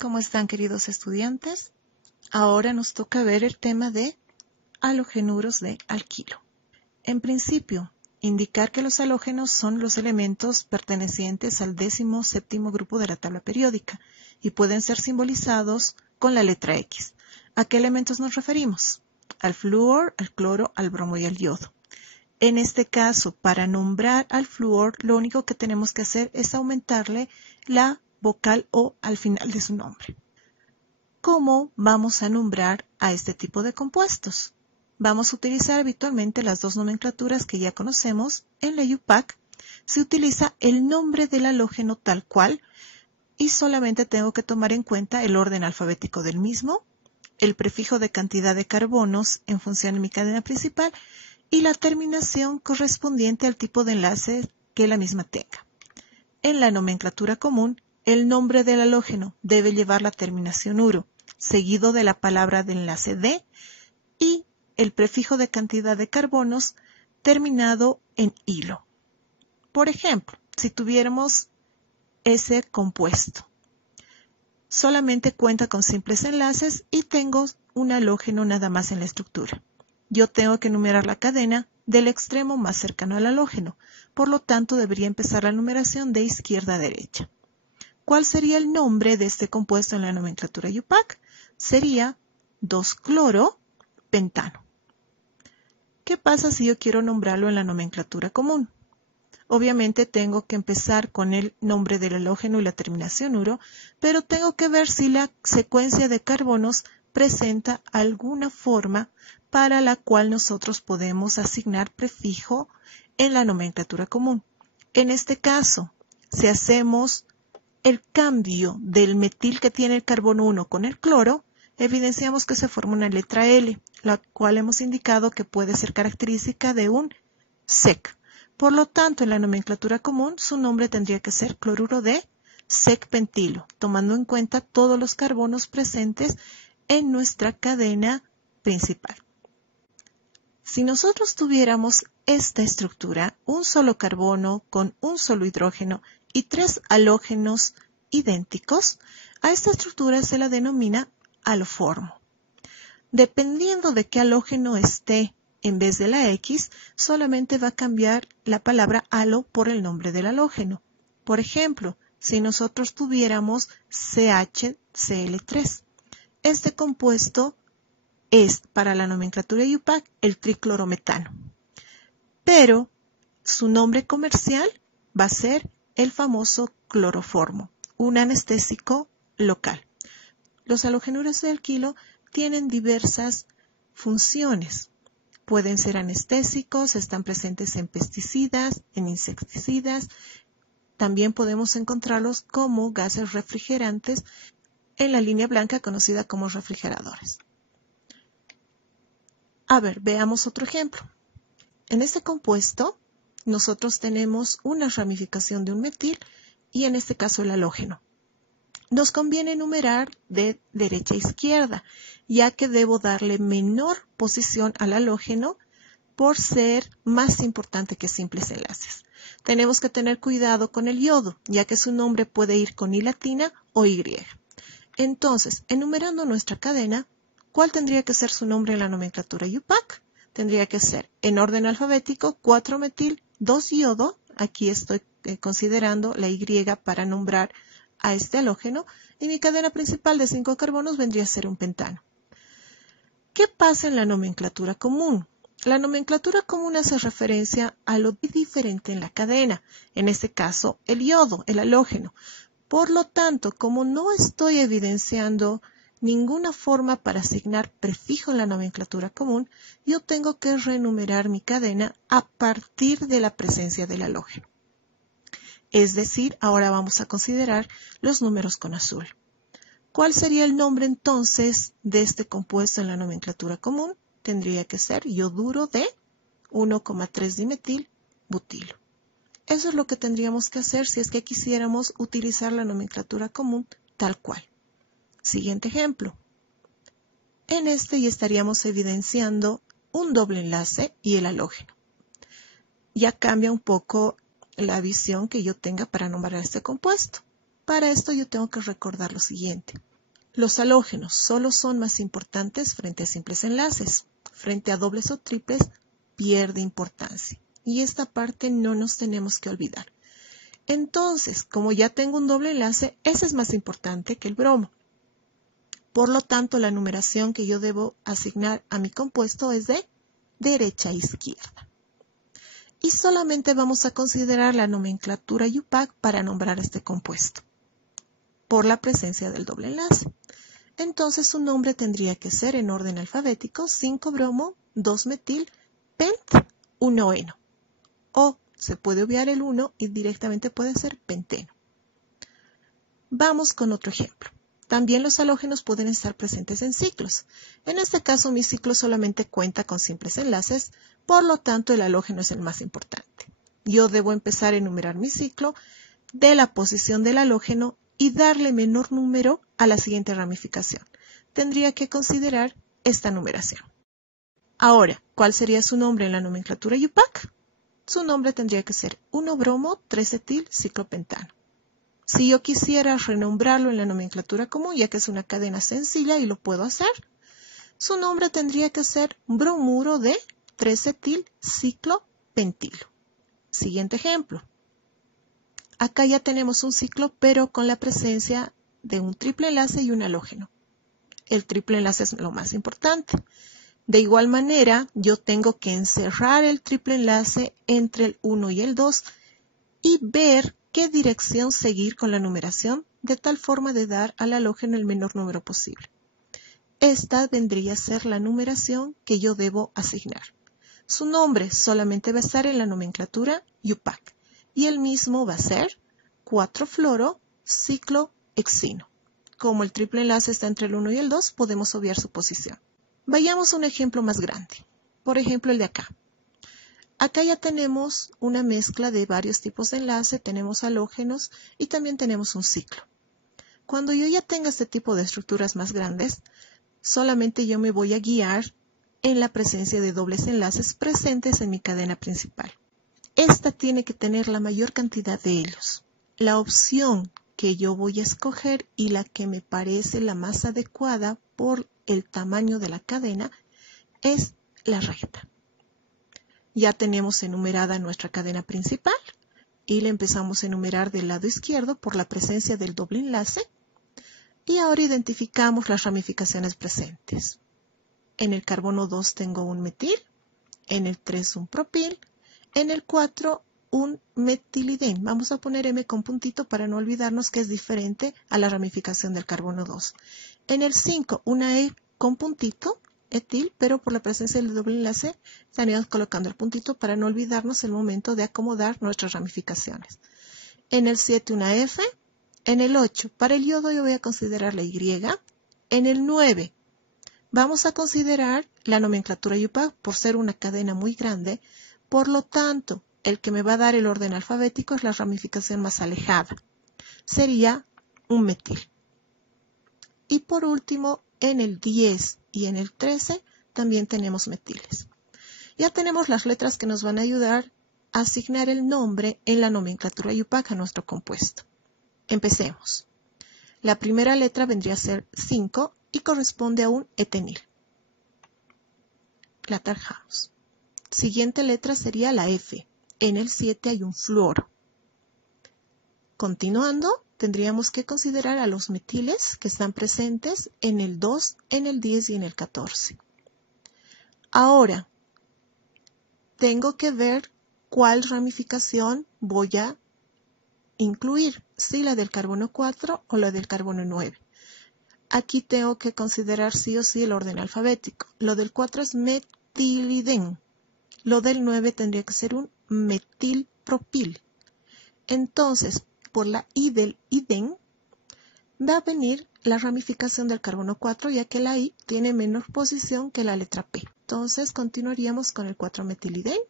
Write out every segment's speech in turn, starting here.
¿Cómo están, queridos estudiantes? Ahora nos toca ver el tema de halogenuros de alquilo. En principio, indicar que los halógenos son los elementos pertenecientes al 17º grupo de la tabla periódica y pueden ser simbolizados con la letra X. ¿A qué elementos nos referimos? Al flúor, al cloro, al bromo y al yodo. En este caso, para nombrar al flúor, lo único que tenemos que hacer es aumentarle la vocal O al final de su nombre. ¿Cómo vamos a nombrar a este tipo de compuestos? Vamos a utilizar habitualmente las dos nomenclaturas que ya conocemos. En la UPAC se utiliza el nombre del halógeno tal cual y solamente tengo que tomar en cuenta el orden alfabético del mismo, el prefijo de cantidad de carbonos en función de mi cadena principal y la terminación correspondiente al tipo de enlace que la misma tenga. En la nomenclatura común, el nombre del halógeno debe llevar la terminación uro, seguido de la palabra de enlace de y el prefijo de cantidad de carbonos terminado en hilo. Por ejemplo, si tuviéramos ese compuesto, solamente cuenta con simples enlaces y tengo un halógeno nada más en la estructura. Yo tengo que numerar la cadena del extremo más cercano al halógeno, por lo tanto debería empezar la numeración de izquierda a derecha. ¿Cuál sería el nombre de este compuesto en la nomenclatura UPAC? Sería 2-cloro-pentano. ¿Qué pasa si yo quiero nombrarlo en la nomenclatura común? Obviamente tengo que empezar con el nombre del halógeno y la terminación uro, pero tengo que ver si la secuencia de carbonos presenta alguna forma para la cual nosotros podemos asignar prefijo en la nomenclatura común. En este caso, si hacemos el cambio del metil que tiene el carbono 1 con el cloro, evidenciamos que se forma una letra L, la cual hemos indicado que puede ser característica de un sec. Por lo tanto, en la nomenclatura común, su nombre tendría que ser cloruro de sec-pentilo, tomando en cuenta todos los carbonos presentes en nuestra cadena principal. Si nosotros tuviéramos esta estructura, un solo carbono con un solo hidrógeno y 3 halógenos idénticos, a esta estructura se la denomina haloformo. Dependiendo de qué halógeno esté en vez de la X, solamente va a cambiar la palabra halo por el nombre del halógeno. Por ejemplo, si nosotros tuviéramos CHCl3, este compuesto es para la nomenclatura UPAC el triclorometano, pero su nombre comercial va a ser el famoso cloroformo, un anestésico local. Los halogenuros de alquilo tienen diversas funciones. Pueden ser anestésicos, están presentes en pesticidas, en insecticidas. También podemos encontrarlos como gases refrigerantes en la línea blanca conocida como refrigeradores. A ver, veamos otro ejemplo. En este compuesto, nosotros tenemos una ramificación de un metil y en este caso el halógeno. Nos conviene numerar de derecha a izquierda, ya que debo darle menor posición al halógeno por ser más importante que simples enlaces. Tenemos que tener cuidado con el yodo, ya que su nombre puede ir con I latina o Y. Entonces, enumerando nuestra cadena, ¿cuál tendría que ser su nombre en la nomenclatura UPAC? Tendría que ser, en orden alfabético, 4-metil, 2-yodo, aquí estoy considerando la Y para nombrar a este halógeno, y mi cadena principal de 5 carbonos vendría a ser un pentano. ¿Qué pasa en la nomenclatura común? La nomenclatura común hace referencia a lo diferente en la cadena, en este caso el yodo, el halógeno. Por lo tanto, como no estoy evidenciando ninguna forma para asignar prefijo en la nomenclatura común, yo tengo que renumerar mi cadena a partir de la presencia del halógeno. Es decir, ahora vamos a considerar los números con azul. ¿Cuál sería el nombre entonces de este compuesto en la nomenclatura común? Tendría que ser yoduro de 1,3 dimetil butilo. Eso es lo que tendríamos que hacer si es que quisiéramos utilizar la nomenclatura común tal cual. Siguiente ejemplo. En este ya estaríamos evidenciando un doble enlace y el halógeno. Ya cambia un poco la visión que yo tenga para nombrar este compuesto. Para esto yo tengo que recordar lo siguiente. Los halógenos solo son más importantes frente a simples enlaces. Frente a dobles o triples pierde importancia. Y esta parte no nos tenemos que olvidar. Entonces, como ya tengo un doble enlace, ese es más importante que el bromo. Por lo tanto, la numeración que yo debo asignar a mi compuesto es de derecha a izquierda. Y solamente vamos a considerar la nomenclatura IUPAC para nombrar este compuesto, por la presencia del doble enlace. Entonces su nombre tendría que ser en orden alfabético 5-bromo, 2-metil, pent, 1-eno. O se puede obviar el 1 y directamente puede ser penteno. Vamos con otro ejemplo. También los halógenos pueden estar presentes en ciclos. En este caso mi ciclo solamente cuenta con simples enlaces, por lo tanto el halógeno es el más importante. Yo debo empezar a enumerar mi ciclo de la posición del halógeno y darle menor número a la siguiente ramificación. Tendría que considerar esta numeración. Ahora, ¿cuál sería su nombre en la nomenclatura IUPAC? Su nombre tendría que ser 1-bromo, 3-etil, ciclopentano. Si yo quisiera renombrarlo en la nomenclatura común, ya que es una cadena sencilla y lo puedo hacer, su nombre tendría que ser bromuro de 3-etil, ciclopentilo. Siguiente ejemplo. Acá ya tenemos un ciclo, pero con la presencia de un triple enlace y un halógeno. El triple enlace es lo más importante. De igual manera, yo tengo que encerrar el triple enlace entre el 1 y el 2 y ver qué dirección seguir con la numeración de tal forma de dar al halógeno el menor número posible. Esta vendría a ser la numeración que yo debo asignar. Su nombre solamente va a estar en la nomenclatura IUPAC y el mismo va a ser 4-fluoro, ciclohexino. Como el triple enlace está entre el 1 y el 2, podemos obviar su posición. Vayamos a un ejemplo más grande. Por ejemplo, el de acá. Acá ya tenemos una mezcla de varios tipos de enlace, tenemos halógenos y también tenemos un ciclo. Cuando yo ya tenga este tipo de estructuras más grandes, solamente yo me voy a guiar en la presencia de dobles enlaces presentes en mi cadena principal. Esta tiene que tener la mayor cantidad de ellos. La opción que yo voy a escoger y la que me parece la más adecuada por el tamaño de la cadena es la recta. Ya tenemos enumerada nuestra cadena principal y la empezamos a enumerar del lado izquierdo por la presencia del doble enlace y ahora identificamos las ramificaciones presentes. En el carbono 2 tengo un metil, en el 3 un propil, en el 4 un metilidén. Vamos a poner M con puntito para no olvidarnos que es diferente a la ramificación del carbono 2. En el 5 una E con puntito, etil, pero por la presencia del doble enlace estaríamos colocando el puntito para no olvidarnos el momento de acomodar nuestras ramificaciones. En el 7 una F, en el 8 para el yodo yo voy a considerar la Y, en el 9 vamos a considerar la nomenclatura IUPAC por ser una cadena muy grande, por lo tanto el que me va a dar el orden alfabético es la ramificación más alejada, sería un metil. Y por último, en el 10 y en el 13 también tenemos metiles. Ya tenemos las letras que nos van a ayudar a asignar el nombre en la nomenclatura IUPAC a nuestro compuesto. Empecemos. La primera letra vendría a ser 5 y corresponde a un etenil. Laterhaus. Siguiente letra sería la F. En el 7 hay un fluoro. Continuando, tendríamos que considerar a los metiles que están presentes en el 2, en el 10 y en el 14. Ahora, tengo que ver cuál ramificación voy a incluir, si la del carbono 4 o la del carbono 9. Aquí tengo que considerar sí o sí el orden alfabético. Lo del 4 es metilidén. Lo del 9 tendría que ser un metilpropil. Entonces, por la I del idén va a venir la ramificación del carbono 4, ya que la I tiene menor posición que la letra P. Entonces, continuaríamos con el 4-metilidén.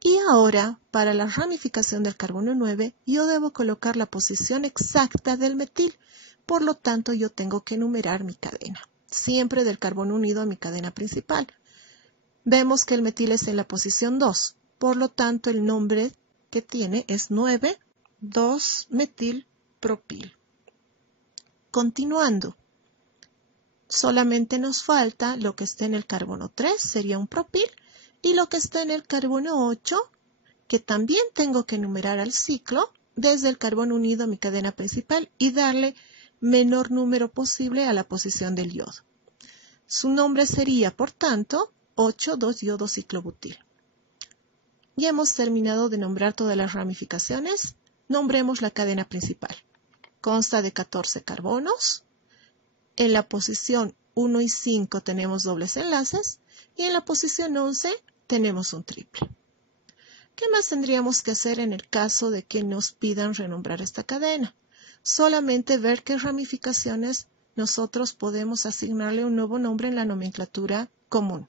Y ahora, para la ramificación del carbono 9, yo debo colocar la posición exacta del metil. Por lo tanto, yo tengo que enumerar mi cadena, siempre del carbono unido a mi cadena principal. Vemos que el metil es en la posición 2, por lo tanto, el nombre que tiene es 9,2-metilpropil. continuando. Solamente nos falta lo que está en el carbono 3, sería un propil, y lo que está en el carbono 8, que también tengo que enumerar al ciclo desde el carbono unido a mi cadena principal y darle menor número posible a la posición del yodo. Su nombre sería, por tanto, 8,2-yodo-ciclobutil. Ya hemos terminado de nombrar todas las ramificaciones. Nombremos la cadena principal. Consta de 14 carbonos. En la posición 1 y 5 tenemos dobles enlaces y en la posición 11 tenemos un triple. ¿Qué más tendríamos que hacer en el caso de que nos pidan renombrar esta cadena? Solamente ver qué ramificaciones nosotros podemos asignarle un nuevo nombre en la nomenclatura común.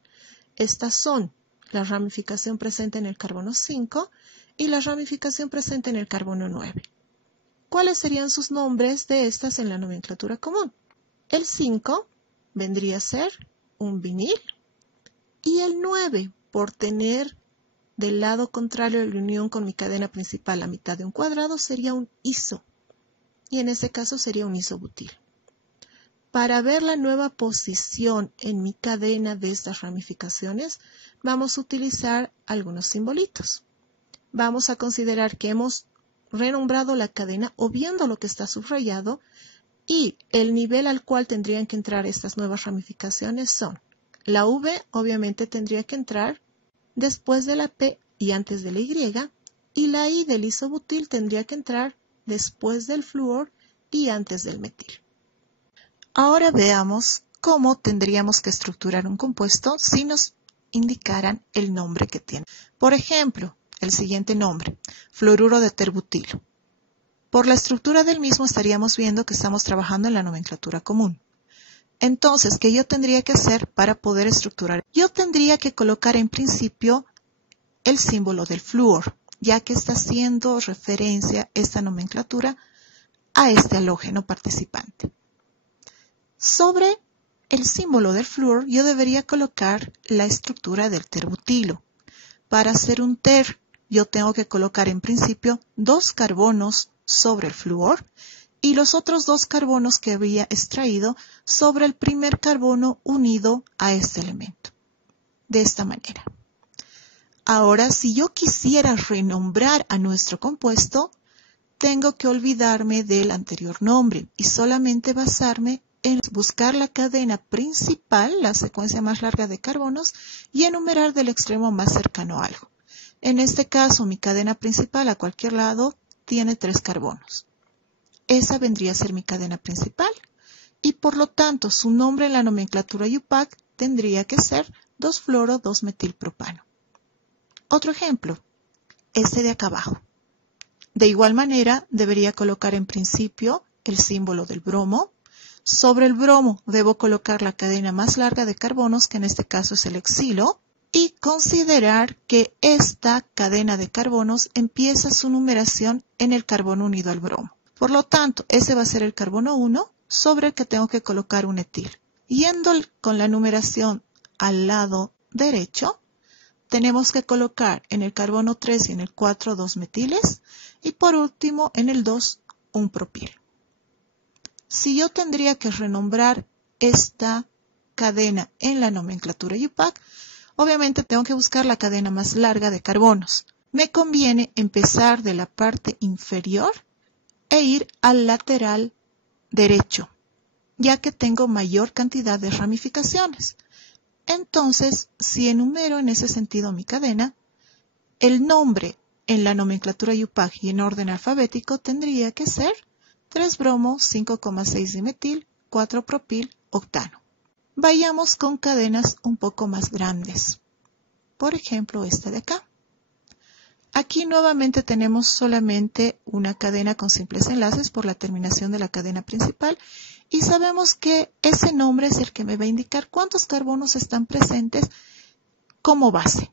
Estas son la ramificación presente en el carbono 5 y la ramificación presente en el carbono 9. ¿Cuáles serían sus nombres de estas en la nomenclatura común? El 5 vendría a ser un vinil y el 9, por tener del lado contrario de la unión con mi cadena principal a mitad de un cuadrado, sería un iso, y en ese caso sería un isobutil. Para ver la nueva posición en mi cadena de estas ramificaciones, vamos a utilizar algunos simbolitos. Vamos a considerar que hemos renombrado la cadena obviando lo que está subrayado, y el nivel al cual tendrían que entrar estas nuevas ramificaciones son: la V obviamente tendría que entrar después de la P y antes de la Y, y la I del isobutil tendría que entrar después del flúor y antes del metil. Ahora veamos cómo tendríamos que estructurar un compuesto si nos indicaran el nombre que tiene. Por ejemplo, el siguiente nombre, fluoruro de terbutilo. Por la estructura del mismo estaríamos viendo que estamos trabajando en la nomenclatura común. Entonces, ¿qué yo tendría que hacer para poder estructurar? Yo tendría que colocar en principio el símbolo del flúor, ya que está haciendo referencia esta nomenclatura a este halógeno participante. Sobre el símbolo del flúor, yo debería colocar la estructura del terbutilo. Para hacer un ter, yo tengo que colocar en principio 2 carbonos sobre el flúor y los otros 2 carbonos que había extraído sobre el primer carbono unido a este elemento. De esta manera. Ahora, si yo quisiera renombrar a nuestro compuesto, tengo que olvidarme del anterior nombre y solamente basarme en buscar la cadena principal, la secuencia más larga de carbonos, y enumerar del extremo más cercano a algo. En este caso, mi cadena principal a cualquier lado tiene 3 carbonos. Esa vendría a ser mi cadena principal y por lo tanto su nombre en la nomenclatura IUPAC tendría que ser 2-fluoro-2-metilpropano. Otro ejemplo, este de acá abajo. De igual manera, debería colocar en principio el símbolo del bromo. Sobre el bromo debo colocar la cadena más larga de carbonos, que en este caso es el exilo, y considerar que esta cadena de carbonos empieza su numeración en el carbono unido al bromo. Por lo tanto, ese va a ser el carbono 1 sobre el que tengo que colocar un etil. Yendo con la numeración al lado derecho, tenemos que colocar en el carbono 3 y en el 4 2 metiles y por último en el 2 un propil. Si yo tendría que renombrar esta cadena en la nomenclatura IUPAC, obviamente tengo que buscar la cadena más larga de carbonos. Me conviene empezar de la parte inferior e ir al lateral derecho, ya que tengo mayor cantidad de ramificaciones. Entonces, si enumero en ese sentido mi cadena, el nombre en la nomenclatura IUPAC y en orden alfabético tendría que ser 3-bromo, 5,6 dimetil, 4-propil, octano. Vayamos con cadenas un poco más grandes. Por ejemplo, esta de acá. Aquí nuevamente tenemos solamente una cadena con simples enlaces por la terminación de la cadena principal y sabemos que ese nombre es el que me va a indicar cuántos carbonos están presentes como base.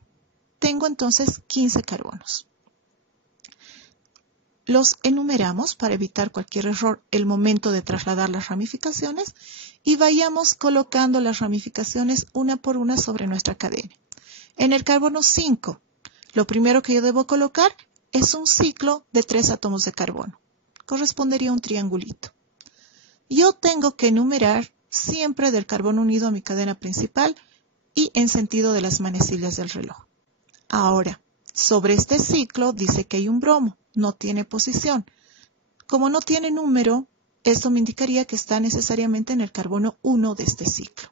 Tengo entonces 15 carbonos. Los enumeramos para evitar cualquier error el momento de trasladar las ramificaciones y vayamos colocando las ramificaciones una por una sobre nuestra cadena. En el carbono 5, lo primero que yo debo colocar es un ciclo de 3 átomos de carbono. Correspondería a un triangulito. yo tengo que enumerar siempre del carbono unido a mi cadena principal y en sentido de las manecillas del reloj. Ahora, sobre este ciclo dice que hay un bromo, no tiene posición. Como no tiene número, esto me indicaría que está necesariamente en el carbono 1 de este ciclo.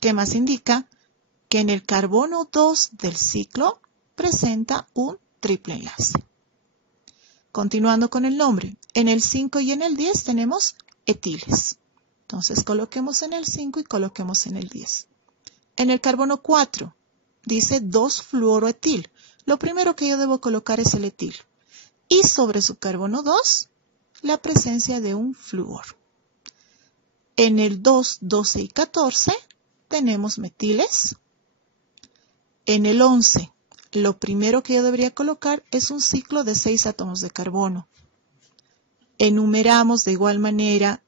¿Qué más indica? Que en el carbono 2 del ciclo presenta un triple enlace. Continuando con el nombre, en el 5 y en el 10 tenemos etiles. Entonces coloquemos en el 5 y coloquemos en el 10. En el carbono 4 dice 2-fluoroetil. Lo primero que yo debo colocar es el etil. Y sobre su carbono 2, la presencia de un flúor. En el 2, 12 y 14 tenemos metiles. En el 11, lo primero que yo debería colocar es un ciclo de 6 átomos de carbono. Enumeramos de igual manera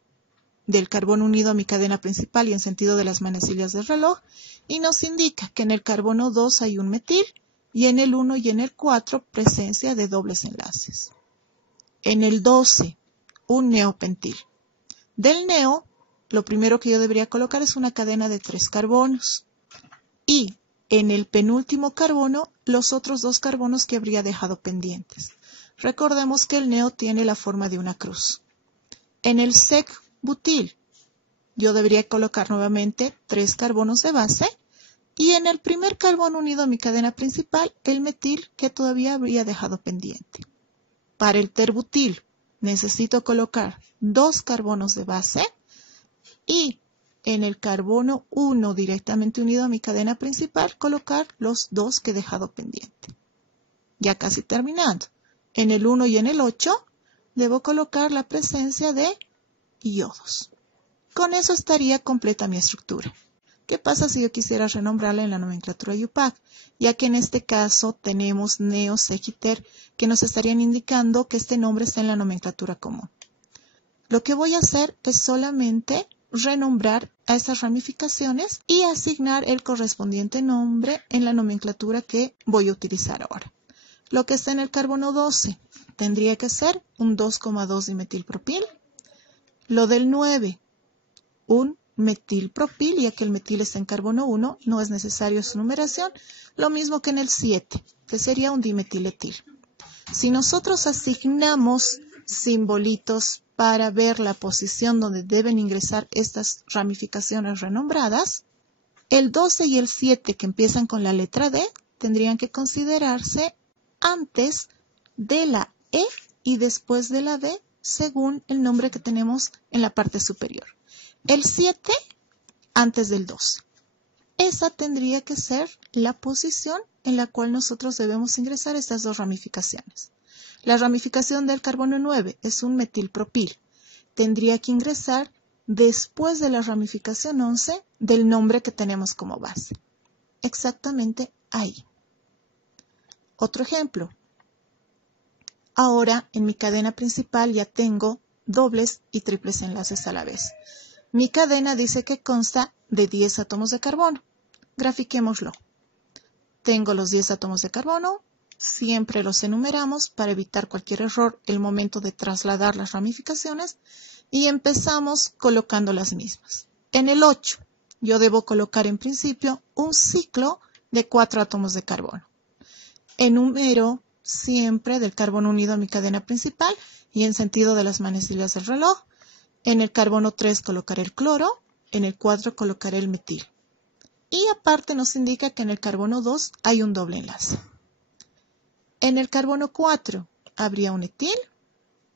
del carbono unido a mi cadena principal y en sentido de las manecillas del reloj, y nos indica que en el carbono 2 hay un metil y en el 1 y en el 4 presencia de dobles enlaces. En el 12, un neopentil. Del neo, lo primero que yo debería colocar es una cadena de 3 carbonos. Y en el penúltimo carbono, los otros 2 carbonos que habría dejado pendientes. Recordemos que el neo tiene la forma de una cruz. En el sec-butil, yo debería colocar nuevamente 3 carbonos de base. Y en el primer carbono unido a mi cadena principal, el metil que todavía habría dejado pendiente. Para el terbutil, necesito colocar 2 carbonos de base y en el carbono 1 directamente unido a mi cadena principal, colocar los 2 que he dejado pendiente. Ya casi terminando. En el 1 y en el 8 debo colocar la presencia de iodos. Con eso estaría completa mi estructura. ¿Qué pasa si yo quisiera renombrarla en la nomenclatura IUPAC? Ya que en este caso tenemos neo, sec y ter que nos estarían indicando que este nombre está en la nomenclatura común. Lo que voy a hacer es solamente renombrar a estas ramificaciones y asignar el correspondiente nombre en la nomenclatura que voy a utilizar ahora. Lo que está en el carbono 12 tendría que ser un 2,2 dimetilpropil. Lo del 9, un metilpropil, ya que el metil está en carbono 1, no es necesario su numeración. Lo mismo que en el 7, que sería un dimetiletil. Si nosotros asignamos simbolitos para ver la posición donde deben ingresar estas ramificaciones renombradas, el 12 y el 7 que empiezan con la letra D tendrían que considerarse antes de la E y después de la D según el nombre que tenemos en la parte superior. El 7 antes del 12. Esa tendría que ser la posición en la cual nosotros debemos ingresar estas 2 ramificaciones. La ramificación del carbono 9 es un metilpropil. Tendría que ingresar después de la ramificación 11 del nombre que tenemos como base. Exactamente ahí. Otro ejemplo. Ahora en mi cadena principal ya tengo dobles y triples enlaces a la vez. Mi cadena dice que consta de 10 átomos de carbono. Grafiquémoslo. Tengo los 10 átomos de carbono. Siempre los enumeramos para evitar cualquier error el momento de trasladar las ramificaciones. Y empezamos colocando las mismas. En el 8, yo debo colocar en principio un ciclo de 4 átomos de carbono. Enumero siempre del carbono unido a mi cadena principal y en sentido de las manecillas del reloj. En el carbono 3 colocaré el cloro, en el 4 colocaré el metil. Y aparte nos indica que en el carbono 2 hay un doble enlace. En el carbono 4 habría un etil.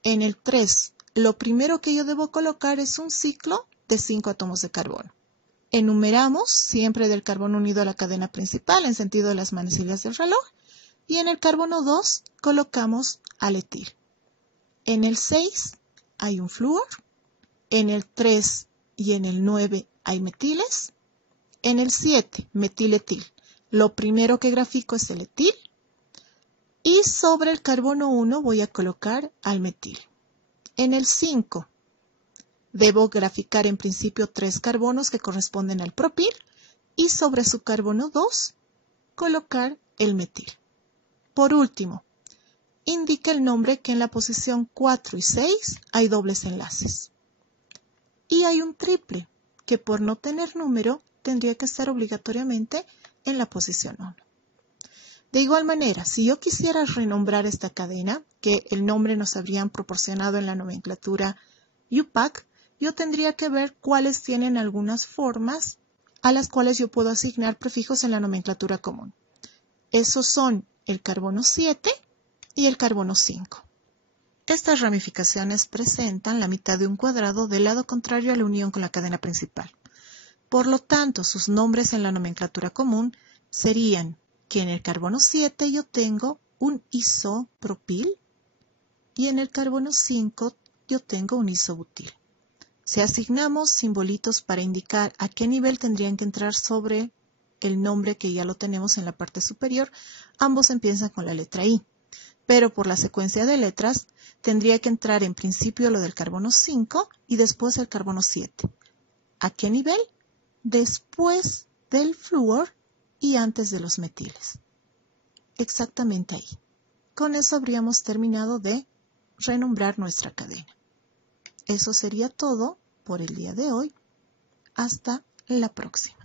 En el 3, lo primero que yo debo colocar es un ciclo de 5 átomos de carbono. Enumeramos siempre del carbono unido a la cadena principal en sentido de las manecillas del reloj. Y en el carbono 2 colocamos al etil. En el 6 hay un flúor. En el 3 y en el 9 hay metiles. En el 7, metiletil. Lo primero que grafico es el etil. Y sobre el carbono 1 voy a colocar al metil. En el 5, debo graficar en principio 3 carbonos que corresponden al propil. Y sobre su carbono 2, colocar el metil. Por último, indica el nombre que en la posición 4 y 6 hay dobles enlaces. Y hay un triple, que por no tener número tendría que estar obligatoriamente en la posición 1. De igual manera, si yo quisiera renombrar esta cadena, que el nombre nos habrían proporcionado en la nomenclatura UPAC, yo tendría que ver cuáles tienen algunas formas a las cuales yo puedo asignar prefijos en la nomenclatura común. Esos son el carbono 7 y el carbono 5. Estas ramificaciones presentan la mitad de un cuadrado del lado contrario a la unión con la cadena principal. Por lo tanto, sus nombres en la nomenclatura común serían que en el carbono 7 yo tengo un isopropil y en el carbono 5 yo tengo un isobutil. Si asignamos simbolitos para indicar a qué nivel tendrían que entrar sobre el nombre que ya lo tenemos en la parte superior, ambos empiezan con la letra I. Pero por la secuencia de letras, tendría que entrar en principio lo del carbono 5 y después el carbono 7. ¿A qué nivel? Después del flúor y antes de los metiles. Exactamente ahí. Con eso habríamos terminado de renombrar nuestra cadena. Eso sería todo por el día de hoy. Hasta la próxima.